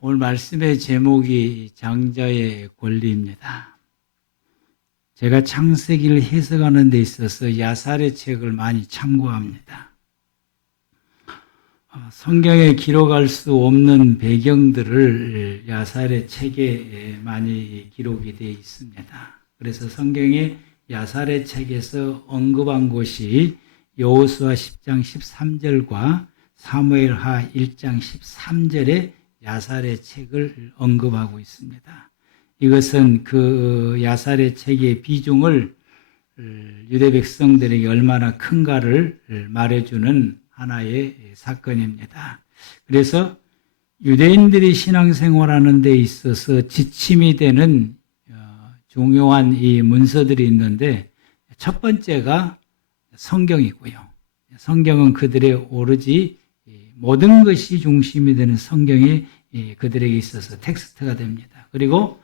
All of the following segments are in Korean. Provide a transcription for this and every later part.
오늘 말씀의 제목이 장자의 권리입니다. 제가 창세기를 해석하는 데 있어서 야살의 책을 많이 참고합니다. 성경에 기록할 수 없는 배경들을 야살의 책에 많이 기록이 되어 있습니다. 그래서 성경에 야살의 책에서 언급한 곳이 여호수아 10장 13절과 사무엘하 1장 13절에 야살의 책을 언급하고 있습니다. 이것은 그 야살의 책의 비중을 유대 백성들에게 얼마나 큰가를 말해주는 하나의 사건입니다. 그래서 유대인들이 신앙생활하는 데 있어서 지침이 되는 중요한 이 문서들이 있는데 첫 번째가 성경이고요. 성경은 그들의 오로지 모든 것이 중심이 되는 성경이 그들에게 있어서 텍스트가 됩니다. 그리고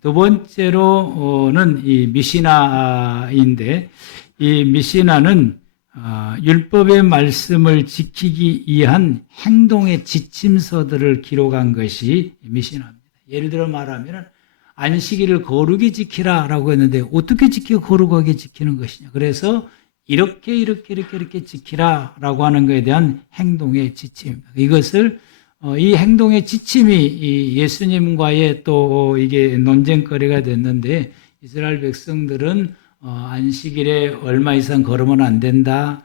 두 번째로는 이 미시나인데 이 미시나는 율법의 말씀을 지키기 위한 행동의 지침서들을 기록한 것이 미시나입니다. 예를 들어 말하면 안식일을 거룩히 지키라라고 했는데 어떻게 지켜 거룩하게 지키는 것이냐. 그래서 이렇게 지키라라고 하는 것에 대한 행동의 지침입니다. 이것을 이 행동의 지침이 예수님과의 또 이게 논쟁거리가 됐는데 이스라엘 백성들은 안식일에 얼마 이상 걸으면 안 된다.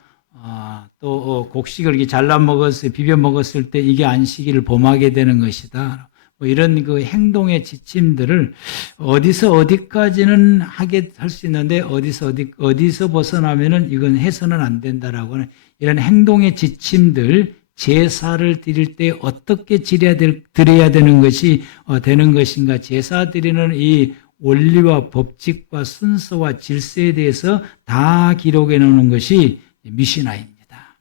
또 곡식을 이렇게 잘라 먹었을 비벼 먹었을 때 이게 안식일을 범하게 되는 것이다. 뭐 이런 그 행동의 지침들을 어디서 어디까지는 하게 할 수 있는데 어디서 벗어나면은 이건 해서는 안 된다라고 하는 이런 행동의 지침들, 제사를 드릴 때 어떻게 드려야 되는 것이 되는 것인가, 제사 드리는 이 원리와 법칙과 순서와 질서에 대해서 다 기록해 놓는 것이 미시나입니다.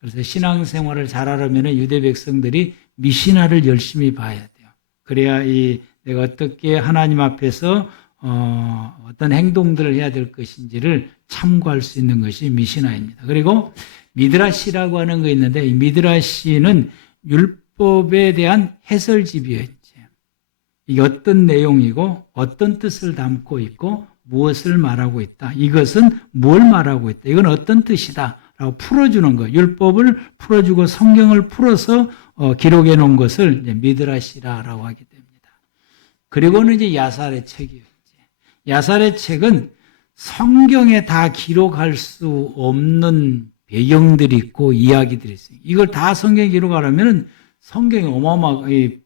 그래서 신앙생활을 잘하려면 유대 백성들이 미시나를 열심히 봐야 돼요. 그래야 내가 어떻게 하나님 앞에서 어떤 행동들을 해야 될 것인지를 참고할 수 있는 것이 미시나입니다. 그리고 미드라시라고 하는 거 있는데 이 미드라시는 율법에 대한 해설집이에요. 이게 어떤 내용이고 어떤 뜻을 담고 있고 무엇을 말하고 있다. 이것은 뭘 말하고 있다. 이건 어떤 뜻이다. 라고 풀어주는 거. 율법을 풀어주고 성경을 풀어서 기록해 놓은 것을 이제 미드라시라고 하게 됩니다. 그리고는 이제 야살의 책이에요. 야살의 책은 성경에 다 기록할 수 없는 배경들이 있고 이야기들이 있어요. 이걸 다 성경에 기록하려면 성경이 어마어마하게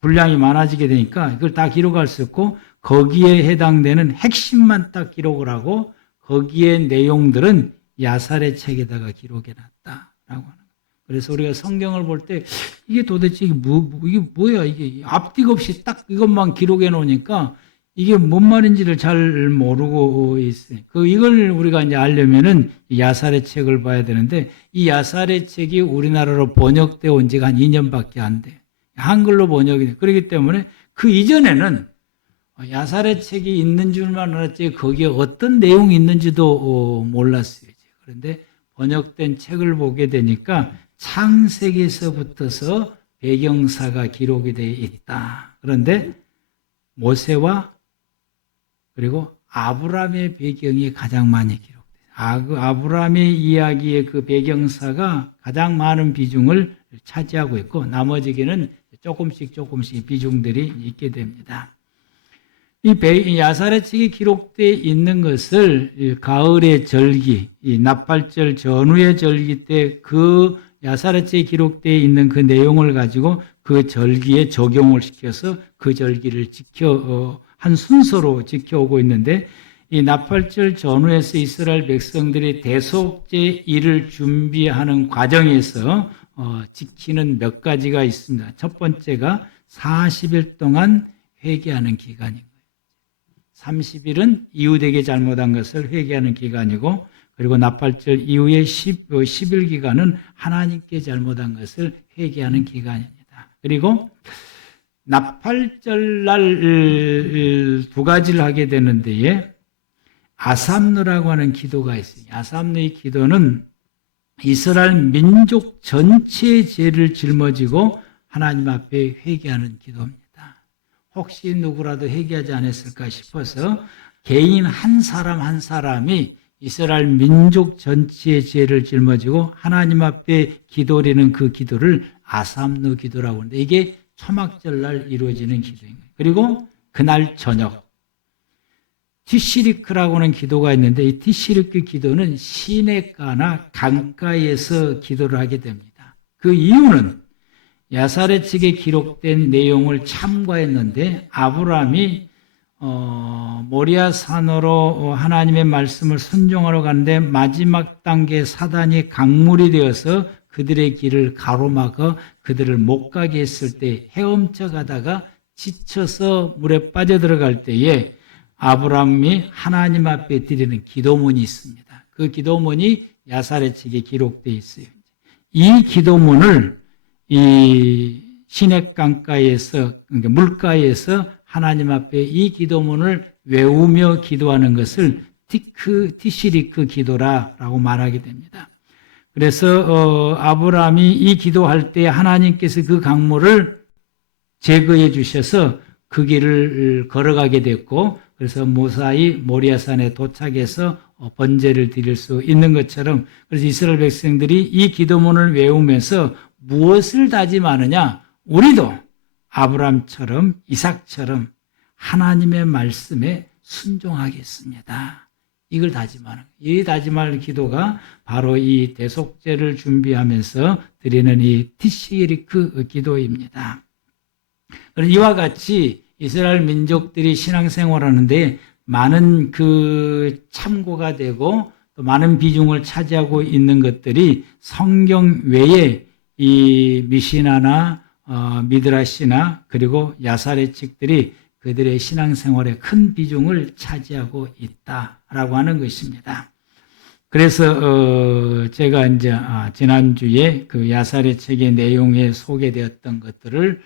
분량이 많아지게 되니까 이걸 다 기록할 수 없고 거기에 해당되는 핵심만 딱 기록을 하고 거기에 내용들은 야살의 책에다가 기록해 놨다라고 하는 거예요. 그래서 우리가 성경을 볼 때 이게 도대체 이게 뭐야 이게 앞뒤가 없이 딱 이것만 기록해 놓으니까 이게 뭔 말인지를 잘 모르고 있어요. 이걸 우리가 이제 알려면은 야살의 책을 봐야 되는데 이 야살의 책이 우리나라로 번역되어 온 지가 한 2년밖에 안 돼요. 한글로 번역이 돼요. 그렇기 때문에 그 이전에는 야살의 책이 있는 줄만 알았지 거기에 어떤 내용이 있는지도 몰랐어요. 그런데 번역된 책을 보게 되니까 창세기에서부터서 배경사가 기록이 되어 있다. 그런데 모세와 그리고 아브라함의 배경이 가장 많이 기록돼요. 아브라함의 이야기의 그 배경사가 가장 많은 비중을 차지하고 있고 나머지게는 조금씩 비중들이 있게 됩니다. 이 야살의 책에 기록되어 있는 것을 가을의 절기, 이 나팔절 전후의 절기 때 그 야살의 책에 기록되어 있는 그 내용을 가지고 그 절기에 적용을 시켜서 그 절기를 한 순서로 지켜오고 있는데 이 나팔절 전후에서 이스라엘 백성들이 대속죄 일을 준비하는 과정에서 지키는 몇 가지가 있습니다. 첫 번째가 40일 동안 회개하는 기간입니다. 30일은 이웃에게 잘못한 것을 회개하는 기간이고 그리고 나팔절 이후에 10일 기간은 하나님께 잘못한 것을 회개하는 기간입니다. 그리고 나팔절 날 두 가지를 하게 되는데 아삽느라고 하는 기도가 있어요. 아삽느의 기도는 이스라엘 민족 전체의 죄를 짊어지고 하나님 앞에 회개하는 기도입니다. 혹시 누구라도 회개하지 않았을까 싶어서 개인 한 사람 한 사람이 이스라엘 민족 전체의 죄를 짊어지고 하나님 앞에 기도리는 그 기도를 아삼누 기도라고 하는데 이게 초막절날 이루어지는 기도입니다. 그리고 그날 저녁 티시리크라고 하는 기도가 있는데 이 티시리크 기도는 시냇가나 강가에서 기도를 하게 됩니다. 그 이유는 야사렛 책에 기록된 내용을 참고했는데 아브라함이 모리아 산으로 하나님의 말씀을 순종하러 가는데 마지막 단계 사단이 강물이 되어서 그들의 길을 가로막아 그들을 못 가게 했을 때 헤엄쳐 가다가 지쳐서 물에 빠져들어갈 때에 아브라함이 하나님 앞에 드리는 기도문이 있습니다. 그 기도문이 야사렛 책에 기록되어 있어요. 이 기도문을 이 시냇강가에서 그러니까 물가에서 하나님 앞에 이 기도문을 외우며 기도하는 것을 티시리크 기도라고 말하게 됩니다. 그래서 아브라함이 이 기도할 때 하나님께서 그 강물을 제거해 주셔서 그 길을 걸어가게 됐고 그래서 무사히 모리아산에 도착해서 번제를 드릴 수 있는 것처럼 그래서 이스라엘 백성들이 이 기도문을 외우면서 무엇을 다짐하느냐? 우리도 아브라함처럼 이삭처럼 하나님의 말씀에 순종하겠습니다. 이걸 다짐하는 이 다짐할 기도가 바로 이 대속제를 준비하면서 드리는 이 티시리크 기도입니다. 이와 같이 이스라엘 민족들이 신앙생활하는데 많은 그 참고가 되고 또 많은 비중을 차지하고 있는 것들이 성경 외에 이 미시나나 미드라시나 그리고 야사렛 책들이 그들의 신앙생활에 큰 비중을 차지하고 있다라고 하는 것입니다. 그래서 제가 이제 지난주에 그 야사렛 책의 내용에 소개되었던 것들을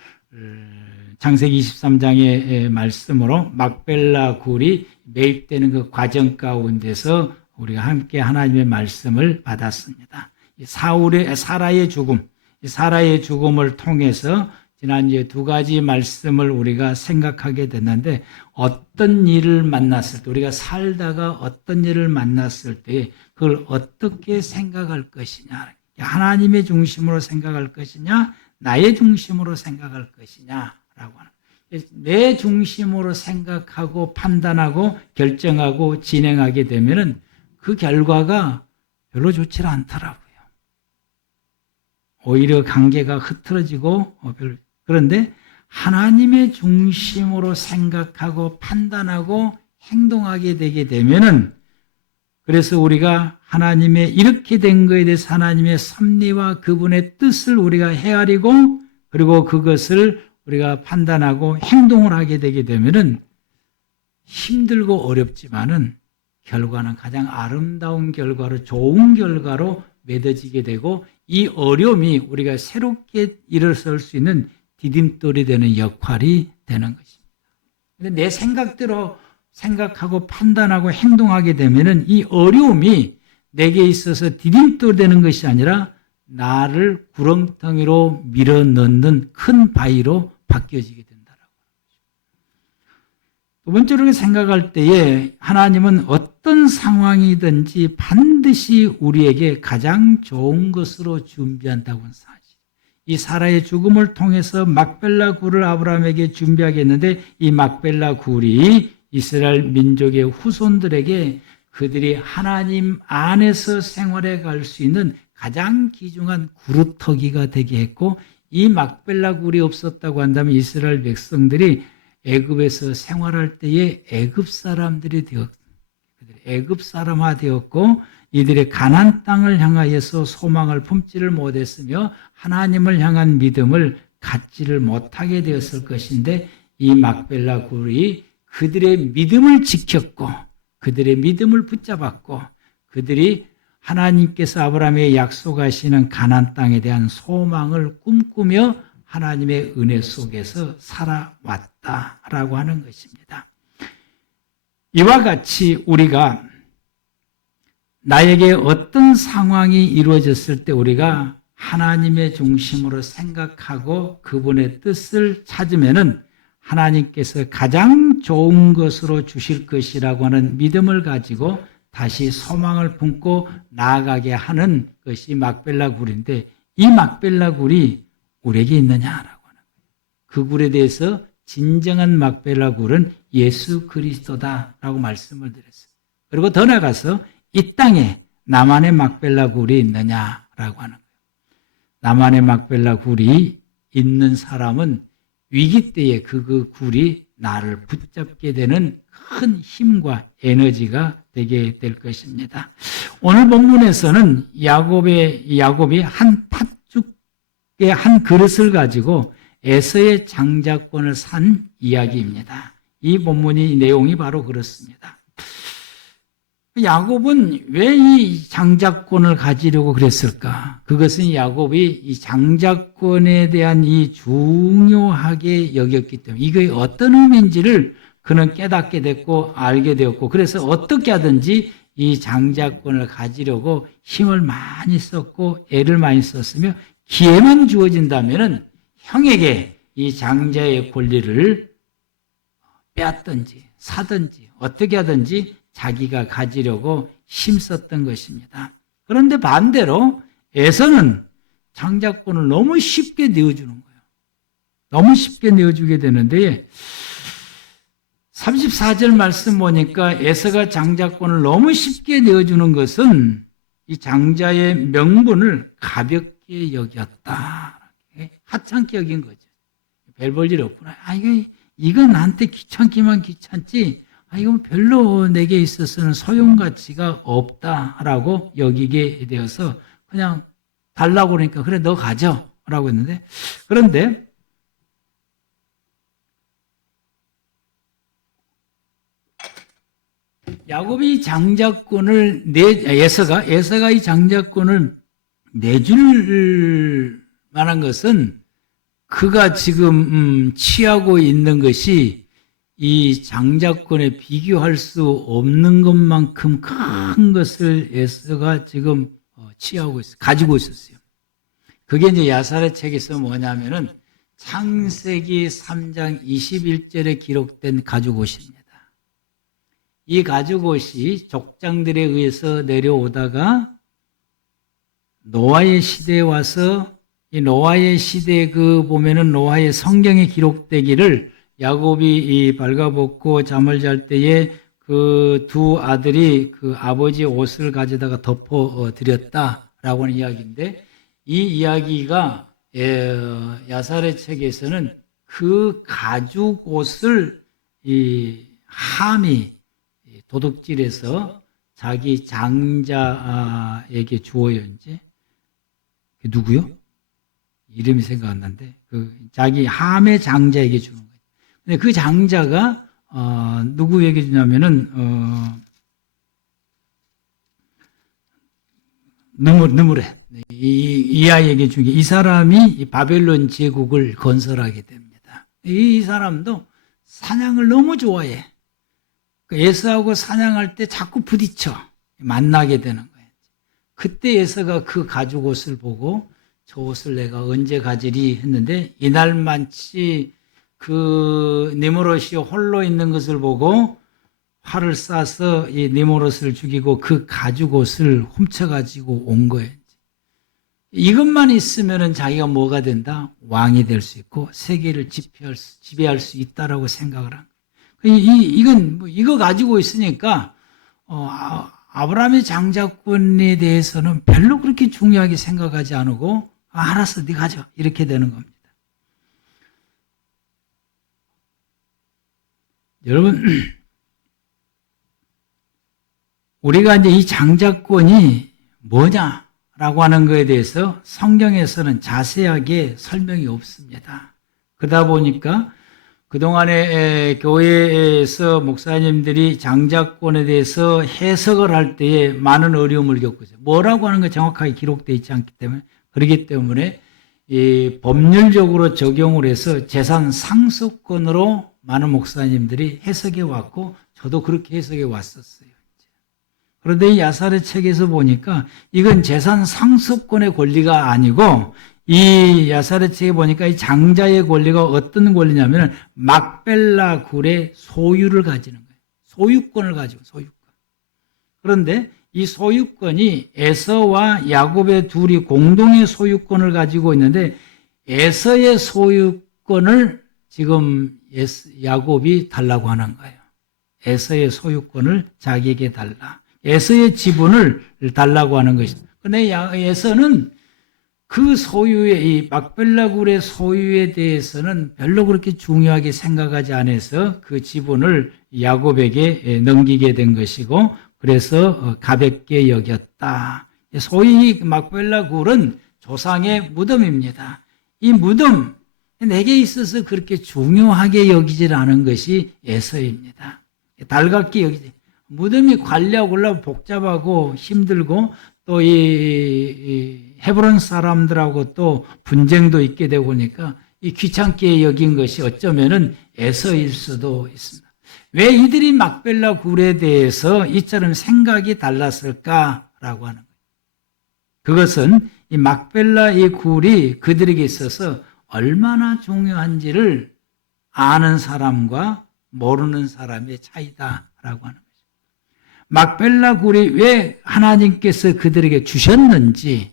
창세기 23장의 말씀으로 막벨라 굴이 매입되는 그 과정 가운데서 우리가 함께 하나님의 말씀을 받았습니다. 사라의 죽음, 사라의 죽음을 통해서 지난주에 두 가지 말씀을 우리가 생각하게 됐는데 어떤 일을 만났을 때 우리가 살다가 어떤 일을 만났을 때 그걸 어떻게 생각할 것이냐, 하나님의 중심으로 생각할 것이냐 나의 중심으로 생각할 것이냐라고 하는, 내 중심으로 생각하고 판단하고 결정하고 진행하게 되면은 그 결과가 별로 좋지 않더라고요. 오히려 관계가 흐트러지고 그런데 하나님의 중심으로 생각하고 판단하고 행동하게 되게 되면은 그래서 우리가 하나님의 이렇게 된 것에 대해서 하나님의 섭리와 그분의 뜻을 우리가 헤아리고 그리고 그것을 우리가 판단하고 행동을 하게 되게 되면은 힘들고 어렵지만은 결과는 가장 아름다운 결과로 좋은 결과로 맺어지게 되고 이 어려움이 우리가 새롭게 일어설 수 있는 디딤돌이 되는 역할이 되는 것입니다. 근데 내 생각대로 생각하고 판단하고 행동하게 되면은 이 어려움이 내게 있어서 디딤돌이 되는 것이 아니라 나를 구렁텅이로 밀어넣는 큰 바위로 바뀌어지게 된다라고. 두 번째로 생각할 때에 하나님은 어떤 상황이든지 반드시 우리에게 가장 좋은 것으로 준비한다고는 사실. 이 사라의 죽음을 통해서 막벨라 굴을 아브라함에게 준비하겠는데 이 막벨라 굴이 이스라엘 민족의 후손들에게 그들이 하나님 안에서 생활해 갈 수 있는 가장 귀중한 구루터기가 되게 했고 이 막벨라 굴이 없었다고 한다면 이스라엘 백성들이 애굽에서 생활할 때에 애굽 사람들이 애굽 사람화 되었고 이들의 가나안 땅을 향하여서 소망을 품지를 못했으며 하나님을 향한 믿음을 갖지를 못하게 되었을 것인데 이 막벨라 굴이 그들의 믿음을 지켰고 그들의 믿음을 붙잡았고 그들이 하나님께서 아브라함에게 약속하시는 가나안 땅에 대한 소망을 꿈꾸며 하나님의 은혜 속에서 살아왔다라고 하는 것입니다. 이와 같이 우리가 나에게 어떤 상황이 이루어졌을 때 우리가 하나님의 중심으로 생각하고 그분의 뜻을 찾으면은 하나님께서 가장 좋은 것으로 주실 것이라고 하는 믿음을 가지고 다시 소망을 품고 나아가게 하는 것이 막벨라 굴인데, 이 막벨라 굴이 우리에게 있느냐라고 하는 거예요. 그 굴에 대해서 진정한 막벨라 굴은 예수 그리스도다라고 말씀을 드렸어요. 그리고 더 나아가서 이 땅에 나만의 막벨라 굴이 있느냐라고 하는 거예요. 나만의 막벨라 굴이 있는 사람은 위기 때에 그 굴이 나를 붙잡게 되는 큰 힘과 에너지가 되게 될 것입니다. 오늘 본문에서는 야곱이 한 팥죽의 한 그릇을 가지고 에서의 장자권을 산 이야기입니다. 이 본문의 내용이 바로 그렇습니다. 야곱은 왜 이 장자권을 가지려고 그랬을까? 그것은 야곱이 이 장자권에 대한 이 중요하게 여겼기 때문에 이게 어떤 의미인지를 그는 깨닫게 됐고 알게 되었고, 그래서 어떻게 하든지 이 장자권을 가지려고 힘을 많이 썼고 애를 많이 썼으며, 기회만 주어진다면은 형에게 이 장자의 권리를 빼앗든지 사든지 어떻게 하든지 자기가 가지려고 힘썼던 것입니다. 그런데 반대로 에서는 장자권을 너무 쉽게 내어주는 거예요. 너무 쉽게 내어주게 되는데 34절 말씀 보니까 에서가 장자권을 너무 쉽게 내어주는 것은 이 장자의 명분을 가볍게 여겼다. 하찮게 여긴 거죠. 별 볼 일 없구나. 이건 나한테 귀찮기만 귀찮지, 이건 별로 내게 있어서는 소용가치가 없다라고 여기게 되어서 그냥 달라고 그러니까 그래 너 가져 라고 했는데, 그런데 야곱이 장자권을 에서가 이 장자권을 내줄 만한 것은 그가 지금 취하고 있는 것이 이 장자권에 비교할 수 없는 것만큼 큰 것을 에서가 지금 취하고 있어요. 가지고 있었어요. 그게 이제 야살의 책에서 뭐냐면은 창세기 3장 21절에 기록된 가죽옷입니다. 이 가죽옷이 족장들에 의해서 내려오다가 노아의 시대에 와서, 이 노아의 시대에 보면은 노아의 성경에 기록되기를 야곱이 발가벗고 잠을 잘 때에 그 두 아들이 그 아버지의 옷을 가져다가 덮어 드렸다라고 하는 이야기인데, 이 이야기가 야살의 책에서는 그 가죽 옷을 이 함이 도둑질해서 자기 장자에게 주어요. 이제 누구요? 이름이 생각 안 나는데 자기 함의 장자에게 주는 거예요. 근데 그 장자가 누구에게 주냐면은 느무레 이 아이에게 주게. 이 사람이 바벨론 제국을 건설하게 됩니다. 이 사람도 사냥을 너무 좋아해. 에서하고 사냥할 때 자꾸 부딪혀 만나게 되는 거예요. 그때 에서가 그 가죽 옷을 보고 저 옷을 내가 언제 가지리 했는데, 이날만치 그 니므롯이 홀로 있는 것을 보고 활을 쏴서 이 니므롯을 죽이고 그 가죽 옷을 훔쳐가지고 온 거예요. 이것만 있으면은 자기가 뭐가 된다? 왕이 될 수 있고 세계를 지배할 수 있다라고 생각을 한 거예요. 이건 이거 가지고 있으니까 아브라함의 장자권에 대해서는 별로 그렇게 중요하게 생각하지 않고 알았어, 네 가져 이렇게 되는 겁니다. 여러분, 우리가 이제 이 장자권이 뭐냐라고 하는 것에 대해서 성경에서는 자세하게 설명이 없습니다. 그러다 보니까 그동안에 교회에서 목사님들이 장자권에 대해서 해석을 할 때에 많은 어려움을 겪고 있어요. 뭐라고 하는 거 정확하게 기록되어 있지 않기 때문에, 그렇기 때문에 이 법률적으로 적용을 해서 재산 상속권으로 많은 목사님들이 해석해 왔고 저도 그렇게 해석해 왔었어요. 그런데 이 야살의 책에서 보니까 이건 재산 상속권의 권리가 아니고 이 야살의 책에 보니까 이 장자의 권리가 어떤 권리냐면 막벨라 굴의 소유를 가지는 거예요. 소유권을 가지고 소유권. 그런데 이 소유권이 에서와 야곱의 둘이 공동의 소유권을 가지고 있는데 에서의 소유권을 지금 야곱이 달라고 하는 거예요. 에서의 소유권을 자기에게 달라. 에서의 지분을 달라고 하는 것입니다. 그런데 에서는 그 소유의 이 막벨라굴의 소유에 대해서는 별로 그렇게 중요하게 생각하지 않아서 그 지분을 야곱에게 넘기게 된 것이고 그래서 가볍게 여겼다. 소위 막벨라굴은 조상의 무덤입니다. 이 무덤 내게 있어서 그렇게 중요하게 여기질 않은 것이 에서입니다. 달갑게 여기지. 무덤이 관리하고 올라면 복잡하고 힘들고 또 이 헤브론 사람들하고 또 분쟁도 있게 되고 보니까 이 귀찮게 여긴 것이 어쩌면은 에서일 수도 있습니다. 왜 이들이 막벨라 굴에 대해서 이처럼 생각이 달랐을까라고 하는 거예요. 그것은 이 막벨라 이 굴이 그들에게 있어서 얼마나 중요한지를 아는 사람과 모르는 사람의 차이다라고 하는 거죠. 막벨라 굴이 왜 하나님께서 그들에게 주셨는지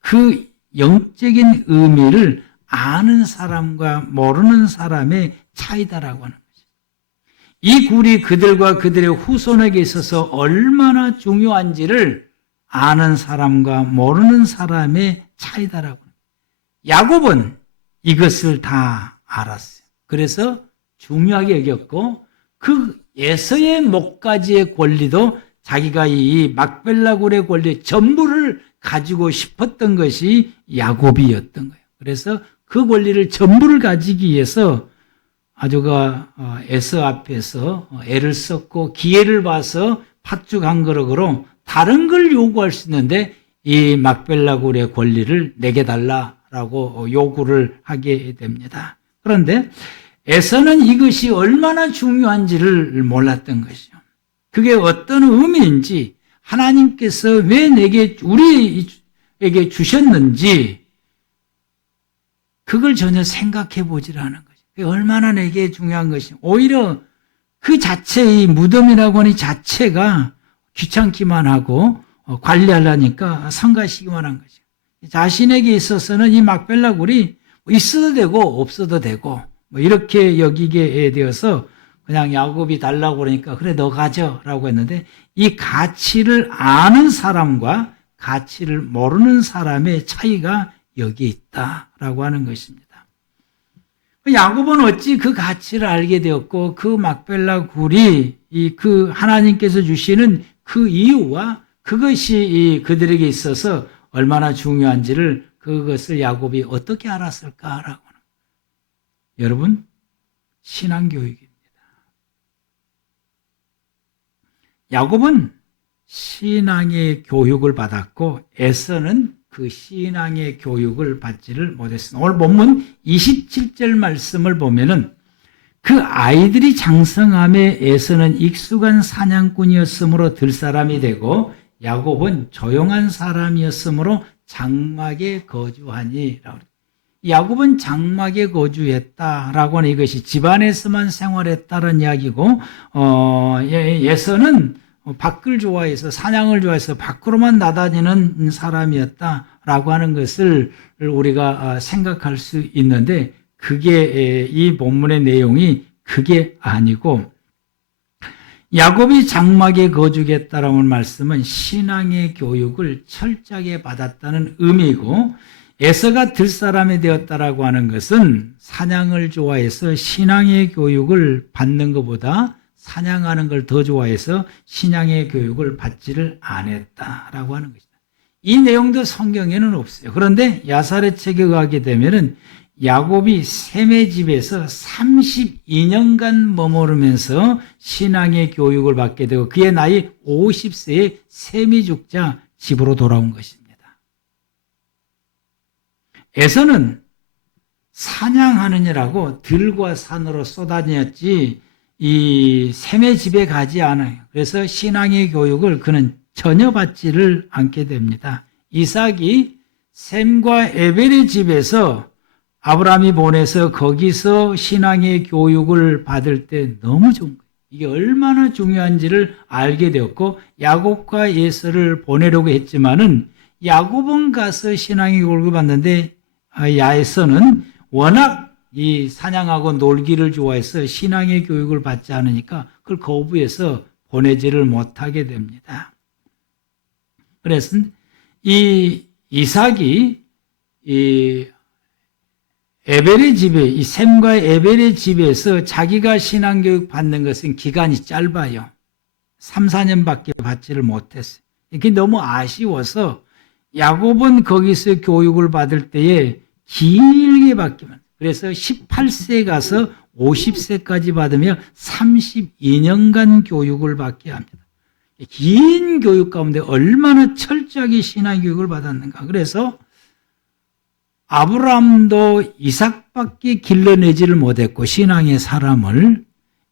그 영적인 의미를 아는 사람과 모르는 사람의 차이다라고 하는 거죠. 이 굴이 그들과 그들의 후손에게 있어서 얼마나 중요한지를 아는 사람과 모르는 사람의 차이다라고 합니다. 야곱은 이것을 다 알았어요. 그래서 중요하게 여겼고 그 에서의 목가지의 권리도 자기가 이 막벨라굴의 권리 전부를 가지고 싶었던 것이 야곱이었던 거예요. 그래서 그 권리를 전부를 가지기 위해서 아주가 에서 앞에서 애를 썼고 기회를 봐서 팥죽 한 그릇으로 다른 걸 요구할 수 있는데 이 막벨라굴의 권리를 내게 달라라고 요구를 하게 됩니다. 그런데 에서는 이것이 얼마나 중요한지를 몰랐던 것이죠. 그게 어떤 의미인지 하나님께서 왜 우리에게 주셨는지 그걸 전혀 생각해 보질 않은 거죠. 그게 얼마나 내게 중요한 것이 오히려 그 자체의 무덤이라고 하는 자체가 귀찮기만 하고 관리하려니까 성가시기만 한 거죠. 자신에게 있어서는 이 막벨라굴이 있어도 되고 없어도 되고 이렇게 여기게 되어서 그냥 야곱이 달라고 그러니까 그래 너 가져라고 했는데 이 가치를 아는 사람과 가치를 모르는 사람의 차이가 여기 있다라고 하는 것입니다. 야곱은 어찌 그 가치를 알게 되었고 그 막벨라 굴이 그 하나님께서 주시는 그 이유와 그것이 그들에게 있어서 얼마나 중요한지를 그것을 야곱이 어떻게 알았을까라고 하는 거예요. 여러분 신앙교육입니다. 야곱은 신앙의 교육을 받았고 에서는 그 신앙의 교육을 받지를 못했습니다. 오늘 본문 27절 말씀을 보면은 그 아이들이 장성함에 에서는 익숙한 사냥꾼이었으므로 들사람이 되고 야곱은 조용한 사람이었으므로 장막에 거주하니. 야곱은 장막에 거주했다라고 하는 이것이 집안에서만 생활했다는 이야기고 에서는 밖을 좋아해서 사냥을 좋아해서 밖으로만 나다니는 사람이었다라고 하는 것을 우리가 생각할 수 있는데 그게 이 본문의 내용이 그게 아니고 야곱이 장막에 거주했다라는 말씀은 신앙의 교육을 철저하게 받았다는 의미이고 에서가 들사람이 되었다라고 하는 것은 사냥을 좋아해서 신앙의 교육을 받는 것보다 사냥하는 걸 더 좋아해서 신앙의 교육을 받지를 않았다라고 하는 것이다. 이 내용도 성경에는 없어요. 그런데 야살의 책에 가게 되면은 야곱이 셈의 집에서 32년간 머무르면서 신앙의 교육을 받게 되고 그의 나이 50세에 셈이 죽자 집으로 돌아온 것입니다. 에서는 사냥하느냐라고 들과 산으로 쏟아녔지 이 셈의 집에 가지 않아요. 그래서 신앙의 교육을 그는 전혀 받지를 않게 됩니다. 이삭이 셈과 에벨의 집에서 아브라함이 보내서 거기서 신앙의 교육을 받을 때 너무 좋은 거예요. 이게 얼마나 중요한지를 알게 되었고 야곱과 에서를 보내려고 했지만은 야곱은 가서 신앙의 교육을 받는데 야에서는 워낙 이 사냥하고 놀기를 좋아해서 신앙의 교육을 받지 않으니까 그걸 거부해서 보내지를 못하게 됩니다. 그래서 이 이삭이 이 에벨의 집에, 이 셈과 에벨의 집에서 자기가 신앙교육 받는 것은 기간이 짧아요. 3, 4년밖에 받지를 못했어요. 이게 너무 아쉬워서 야곱은 거기서 교육을 받을 때에 길게 받기만. 그래서 18세 가서 50세까지 받으며 32년간 교육을 받게 합니다. 긴 교육 가운데 얼마나 철저하게 신앙교육을 받았는가. 그래서 아브라함도 이삭밖에 길러내지를 못했고 신앙의 사람을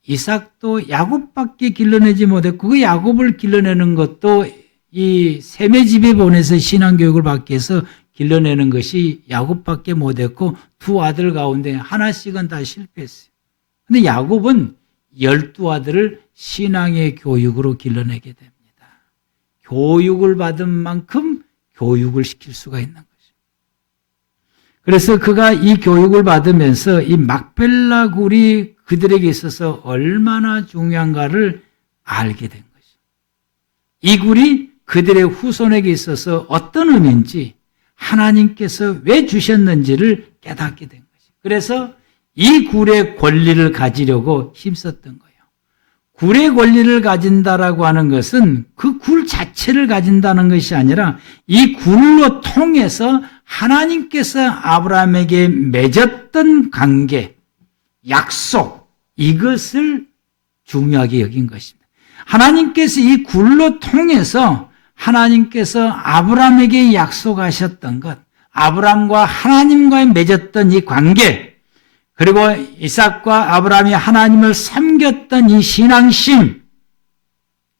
이삭도 야곱밖에 길러내지 못했고 그 야곱을 길러내는 것도 이 셈의 집에 보내서 신앙교육을 받기 위해서 길러내는 것이 야곱밖에 못했고 두 아들 가운데 하나씩은 다 실패했어요. 그런데 야곱은 12아들을 신앙의 교육으로 길러내게 됩니다. 교육을 받은 만큼 교육을 시킬 수가 있는 거죠. 그래서 그가 이 교육을 받으면서 이 막벨라 굴이 그들에게 있어서 얼마나 중요한가를 알게 된 거죠. 이 굴이 그들의 후손에게 있어서 어떤 의미인지 하나님께서 왜 주셨는지를 깨닫게 된 거죠. 그래서 이 굴의 권리를 가지려고 힘썼던 거예요. 굴의 권리를 가진다라고 하는 것은 그 굴 자체를 가진다는 것이 아니라 이 굴로 통해서 하나님께서 아브라함에게 맺었던 관계, 약속, 이것을 중요하게 여긴 것입니다. 하나님께서 이 굴로 통해서 하나님께서 아브라함에게 약속하셨던 것, 아브라함과 하나님과의 맺었던 이 관계, 그리고 이삭과 아브라함이 하나님을 섬겼던 이 신앙심,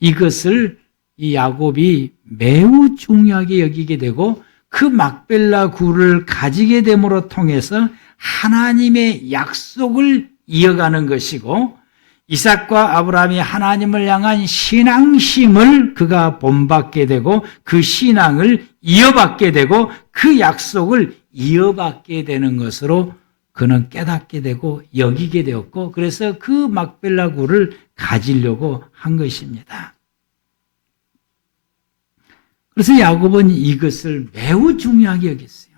이것을 이 야곱이 매우 중요하게 여기게 되고 그 막벨라 굴을 가지게 됨으로 통해서 하나님의 약속을 이어가는 것이고 이삭과 아브라함이 하나님을 향한 신앙심을 그가 본받게 되고 그 신앙을 이어받게 되고 그 약속을 이어받게 되는 것으로 그는 깨닫게 되고 여기게 되었고 그래서 그 막벨라 굴을 가지려고 한 것입니다. 그래서 야곱은 이것을 매우 중요하게 여겼어요.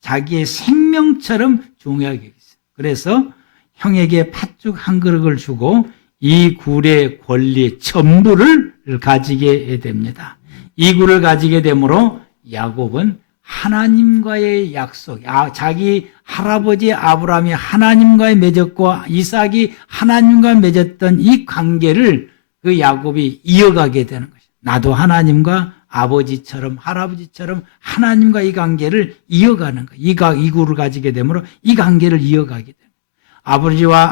자기의 생명처럼 중요하게 여겼어요. 그래서 형에게 팥죽 한 그릇을 주고 이 굴의 권리 전부를 가지게 됩니다. 이 굴을 가지게 되므로 야곱은 하나님과의 약속, 자기 할아버지 아브라함이 하나님과의 맺었고 이삭이 하나님과 맺었던 이 관계를 그 야곱이 이어가게 되는 것이죠. 나도 하나님과 아버지처럼 할아버지처럼 하나님과 이 관계를 이어가는 거예요. 이 굴을 가지게 되므로 이 관계를 이어가게 됩니다. 아버지와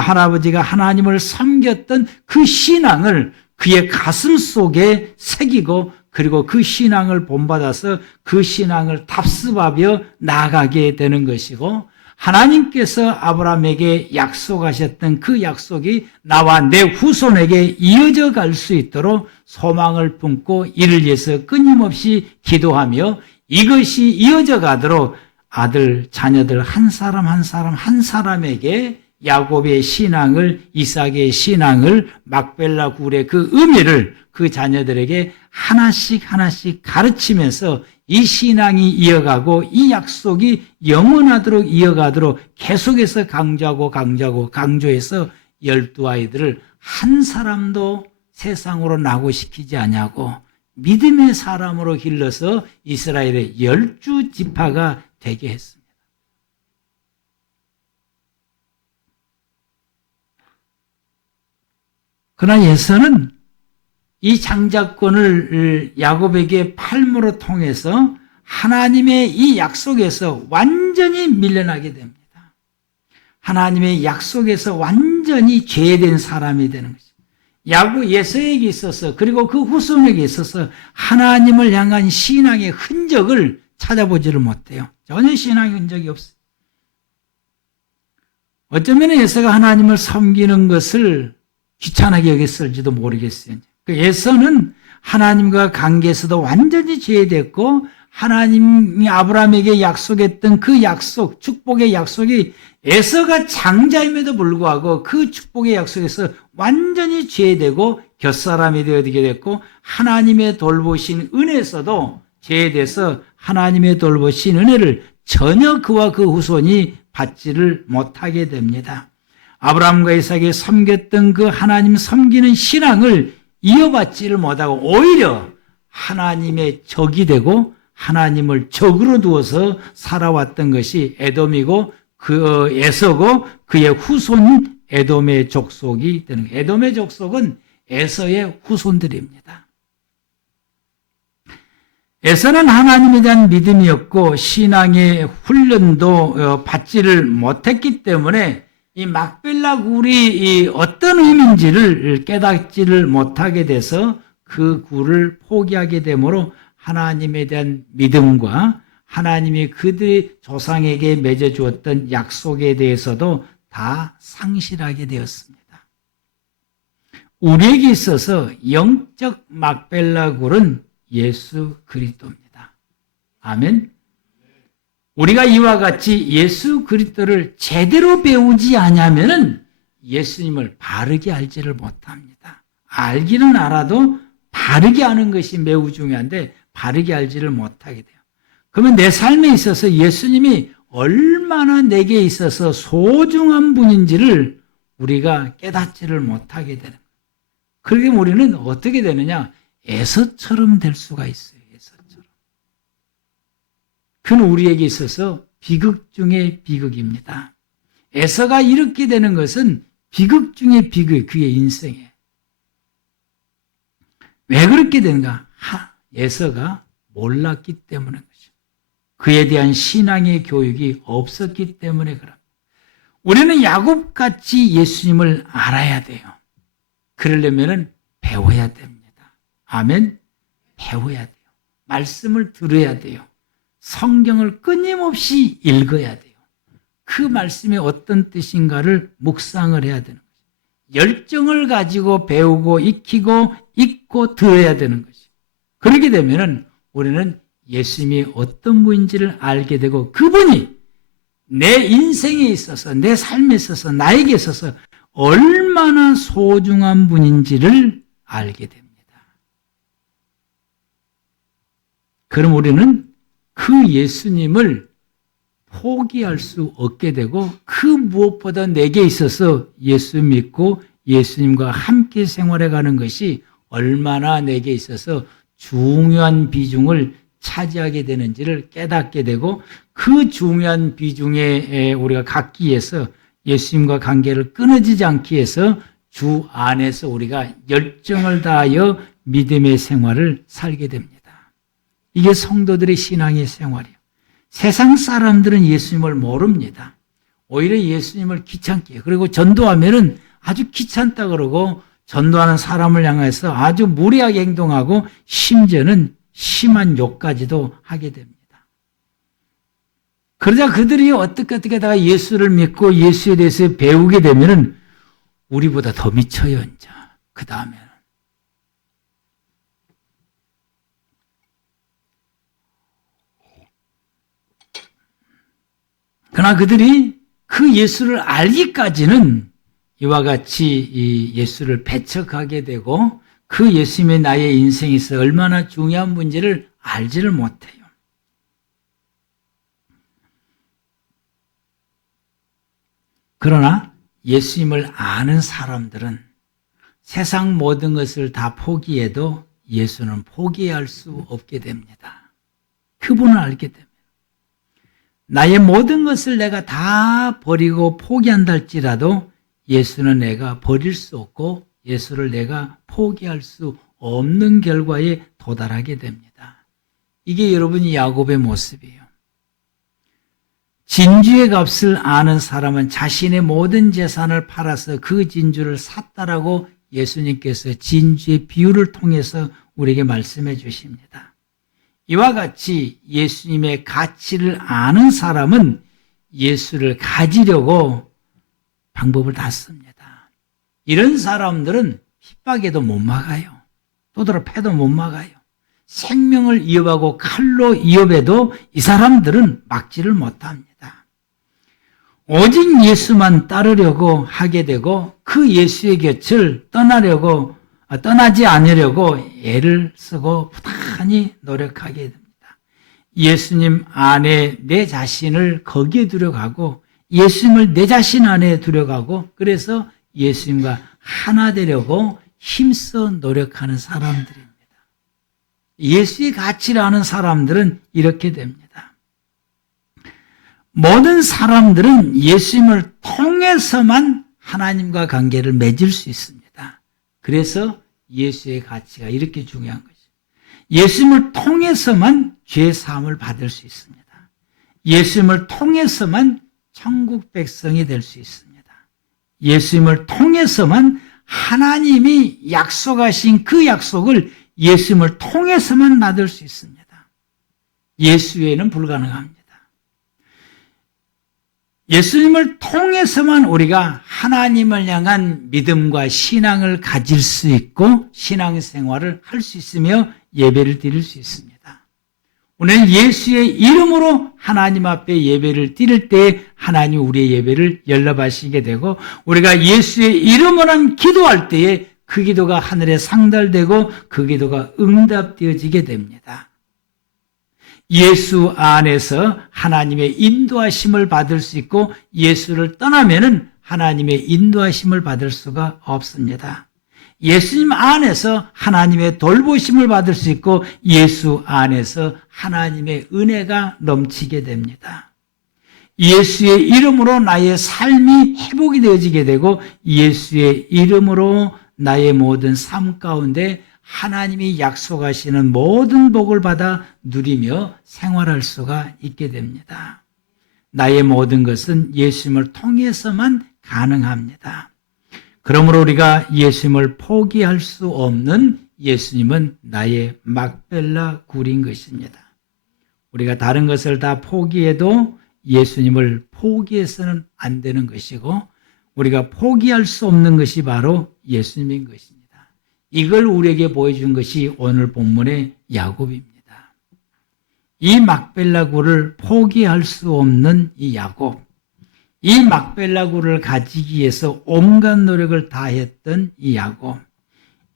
할아버지가 하나님을 섬겼던 그 신앙을 그의 가슴 속에 새기고 그리고 그 신앙을 본받아서 그 신앙을 답습하며 나아가게 되는 것이고 하나님께서 아브라함에게 약속하셨던 그 약속이 나와 내 후손에게 이어져 갈 수 있도록 소망을 품고 이를 위해서 끊임없이 기도하며 이것이 이어져 가도록 아들, 자녀들 한 사람 한 사람에게 야곱의 신앙을, 이삭의 신앙을, 막벨라 굴의 그 의미를 그 자녀들에게 하나씩 가르치면서 이 신앙이 이어가고 이 약속이 영원하도록 이어가도록 계속해서 강조해서 12아이들을 한 사람도 세상으로 낙오시키지 아니하고 믿음의 사람으로 길러서 이스라엘의 12지파가 되게 했습니다. 그러나 예서는 이 장자권을 야곱에게 팔므로 통해서 하나님의 이 약속에서 완전히 밀려나게 됩니다. 하나님의 약속에서 완전히 죄된 사람이 되는 것입니다. 예서에게 있어서 그리고 그 후손에게 있어서 하나님을 향한 신앙의 흔적을 찾아보지를 못해요. 전혀 신앙의 흔적이 없어요. 어쩌면 예서가 하나님을 섬기는 것을 귀찮게 여겼을지도 모르겠어요. 그 예서는 하나님과 관계에서도 완전히 제외됐고 하나님이 아브라함에게 약속했던 그 약속, 축복의 약속이 에서가 장자임에도 불구하고 그 축복의 약속에서 완전히 제외되고 곁사람이 되게 됐고 하나님의 돌보신 은혜에서도 제외돼서 하나님의 돌보신 은혜를 전혀 그와 그 후손이 받지를 못하게 됩니다. 아브라함과 이삭이 섬겼던 그 하나님 섬기는 신앙을 이어받지를 못하고 오히려 하나님의 적이 되고 하나님을 적으로 두어서 살아왔던 것이 에돔이고 그 에서고 그의 후손 에돔의 족속이 되는 거예요. 에돔의 족속은 에서의 후손들입니다. 에서는 하나님에 대한 믿음이었고 신앙의 훈련도 받지를 못했기 때문에 이 막벨라 굴이 어떤 의미인지를 깨닫지를 못하게 돼서 그 굴을 포기하게 되므로 하나님에 대한 믿음과 하나님이 그들의 조상에게 맺어주었던 약속에 대해서도 다 상실하게 되었습니다. 우리에게 있어서 영적 막벨라 굴은 예수 그리스도입니다. 아멘. 우리가 이와 같이 예수 그리스도를 제대로 배우지 않으면은 예수님을 바르게 알지를 못합니다. 알기는 알아도 바르게 아는 것이 매우 중요한데 바르게 알지를 못하게 돼요. 그러면 내 삶에 있어서 예수님이 얼마나 내게 있어서 소중한 분인지를 우리가 깨닫지를 못하게 되는 거예요. 그러게 우리는 어떻게 되느냐? 에서처럼 될 수가 있어요. 에서처럼. 그는 우리에게 있어서 비극 중의 비극입니다. 에서가 이렇게 되는 것은 비극 중의 비극, 그의 인생에. 왜 그렇게 되는가? 에서가 몰랐기 때문인 것이죠. 그에 대한 신앙의 교육이 없었기 때문에 그럽니다. 우리는 야곱같이 예수님을 알아야 돼요. 그러려면 배워야 됩니다. 아멘. 배워야 돼요. 말씀을 들어야 돼요. 성경을 끊임없이 읽어야 돼요. 그 말씀이 어떤 뜻인가를 묵상을 해야 되는 거죠. 열정을 가지고 배우고 익히고 읽고 들어야 되는 거죠. 그렇게 되면 우리는 예수님이 어떤 분인지를 알게 되고 그분이 내 인생에 있어서 내 삶에 있어서 나에게 있어서 얼마나 소중한 분인지를 알게 됩니다. 그럼 우리는 그 예수님을 포기할 수 없게 되고 그 무엇보다 내게 있어서 예수 믿고 예수님과 함께 생활해 가는 것이 얼마나 내게 있어서 중요한 비중을 차지하게 되는지를 깨닫게 되고 그 중요한 비중에 우리가 갖기 위해서 예수님과 관계를 끊어지지 않기 위해서 주 안에서 우리가 열정을 다하여 믿음의 생활을 살게 됩니다. 이게 성도들의 신앙의 생활이에요. 세상 사람들은 예수님을 모릅니다. 오히려 예수님을 귀찮게 해요. 그리고 전도하면은 아주 귀찮다 그러고 전도하는 사람을 향해서 아주 무례하게 행동하고 심지어는 심한 욕까지도 하게 됩니다. 그러자 그들이 어떻게 하다가 예수를 믿고 예수에 대해서 배우게 되면은 우리보다 더 미쳐요, 이제. 그 다음에는. 그러나 그들이 그 예수를 알기까지는 이와 같이 이 예수를 배척하게 되고 그 예수님의 나의 인생에서 얼마나 중요한 문제를 알지를 못해요. 그러나 예수님을 아는 사람들은 세상 모든 것을 다 포기해도 예수는 포기할 수 없게 됩니다. 그분을 알게 됩니다. 나의 모든 것을 내가 다 버리고 포기한다 할지라도 예수는 내가 버릴 수 없고 예수를 내가 포기할 수 없는 결과에 도달하게 됩니다. 이게 여러분이 야곱의 모습이에요. 진주의 값을 아는 사람은 자신의 모든 재산을 팔아서 그 진주를 샀다라고 예수님께서 진주의 비유를 통해서 우리에게 말씀해 주십니다. 이와 같이 예수님의 가치를 아는 사람은 예수를 가지려고 방법을 다 씁니다. 이런 사람들은 핍박에도 못 막아요. 또다라 패도 못 막아요. 생명을 위협하고 칼로 위협해도 이 사람들은 막지를 못합니다. 오직 예수만 따르려고 하게 되고 그 예수의 곁을 떠나지 않으려고 애를 쓰고 부단히 노력하게 됩니다. 예수님 안에 내 자신을 거기에 두려가고 예수님을 내 자신 안에 두려가고 그래서 예수님과 하나 되려고 힘써 노력하는 사람들입니다. 예수의 가치를 아는 사람들은 이렇게 됩니다. 모든 사람들은 예수님을 통해서만 하나님과 관계를 맺을 수 있습니다. 그래서 예수의 가치가 이렇게 중요한 거죠. 예수님을 통해서만 죄 사함을 받을 수 있습니다. 예수님을 통해서만 천국 백성이 될 수 있습니다. 예수님을 통해서만 하나님이 약속하신 그 약속을 예수님을 통해서만 받을 수 있습니다. 예수 외에는 불가능합니다. 예수님을 통해서만 우리가 하나님을 향한 믿음과 신앙을 가질 수 있고 신앙생활을 할 수 있으며 예배를 드릴 수 있습니다. 오늘 예수의 이름으로 하나님 앞에 예배를 드릴 때 하나님 우리의 예배를 연락하시게 되고 우리가 예수의 이름으로 기도할 때에 그 기도가 하늘에 상달되고 그 기도가 응답되어지게 됩니다. 예수 안에서 하나님의 인도하심을 받을 수 있고 예수를 떠나면은 하나님의 인도하심을 받을 수가 없습니다. 예수님 안에서 하나님의 돌보심을 받을 수 있고 예수 안에서 하나님의 은혜가 넘치게 됩니다. 예수의 이름으로 나의 삶이 회복이 되어지게 되고 예수의 이름으로 나의 모든 삶 가운데 하나님이 약속하시는 모든 복을 받아 누리며 생활할 수가 있게 됩니다. 나의 모든 것은 예수님을 통해서만 가능합니다. 그러므로 우리가 예수님을 포기할 수 없는 예수님은 나의 막벨라 굴인 것입니다. 우리가 다른 것을 다 포기해도 예수님을 포기해서는 안 되는 것이고 우리가 포기할 수 없는 것이 바로 예수님인 것입니다. 이걸 우리에게 보여준 것이 오늘 본문의 야곱입니다. 이 막벨라 굴을 포기할 수 없는 이 야곱, 이 막벨라 굴을 가지기 위해서 온갖 노력을 다했던 이 야곱,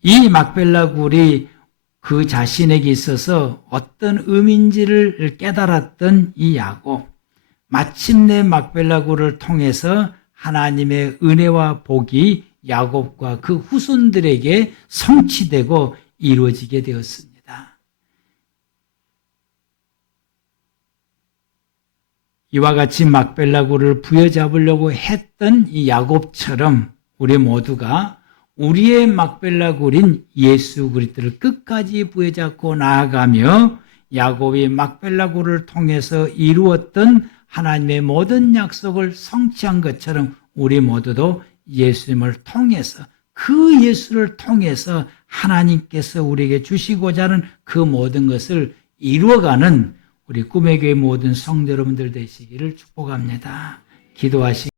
이 막벨라 굴이 그 자신에게 있어서 어떤 의미인지를 깨달았던 이 야곱, 마침내 막벨라 굴을 통해서 하나님의 은혜와 복이 야곱과 그 후손들에게 성취되고 이루어지게 되었습니다. 이와 같이 막벨라 굴을 부여잡으려고 했던 이 야곱처럼 우리 모두가 우리의 막벨라 굴인 예수 그리스도를 끝까지 부여잡고 나아가며 야곱이 막벨라 굴을 통해서 이루었던 하나님의 모든 약속을 성취한 것처럼 우리 모두도 예수님을 통해서 그 예수를 통해서 하나님께서 우리에게 주시고자 하는 그 모든 것을 이루어가는 우리 꿈의 교회 모든 성도 여러분들 되시기를 축복합니다. 기도하시